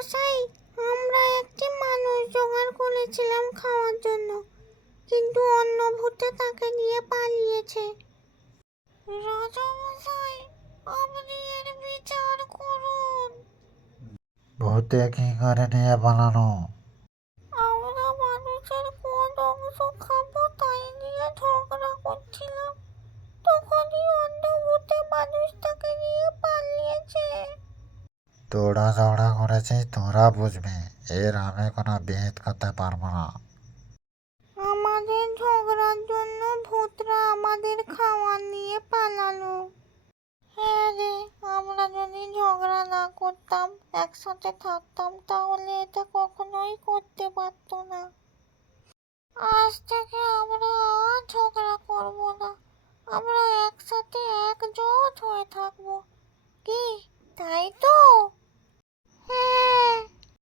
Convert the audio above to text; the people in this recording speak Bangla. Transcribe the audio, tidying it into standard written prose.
মশাই, আমরা একটি মানুষ জোগাড় করেছিলাম খাওয়ার জন্য, কিন্তু অন্য ভূতে তাকে নিয়ে পালিয়েছে। রাজা মশাই, আপনি এর বিচার করুন। ভূতে কি করে নিয়ে পালানো? আমরা মানুষের কোন অংশ খাবো তাই নিয়ে ঝগড়া করছিলাম, তখনই অন্য ভূতে মানুষটাকে নিয়ে পালিয়েছে। তোরা ঝগড়া করেছিস, তোরা বুঝবি। এর আমি কোনো বিহিত করতে পারবো না। আমাদের ঝগড়ার জন্য ভূতরা আমাদের খাবার নিয়ে পালালো। হ্যাঁ রে, আমরা যদি ঝগড়া না করতাম, একসাথে থাকতাম, তাহলে এটা কখনোই করতে পারতো না। আজ থেকে আমরা আর ঝগড়া করবো না, আমরা একসাথে একজোট হয়ে থাকবো। কি, তাই তো?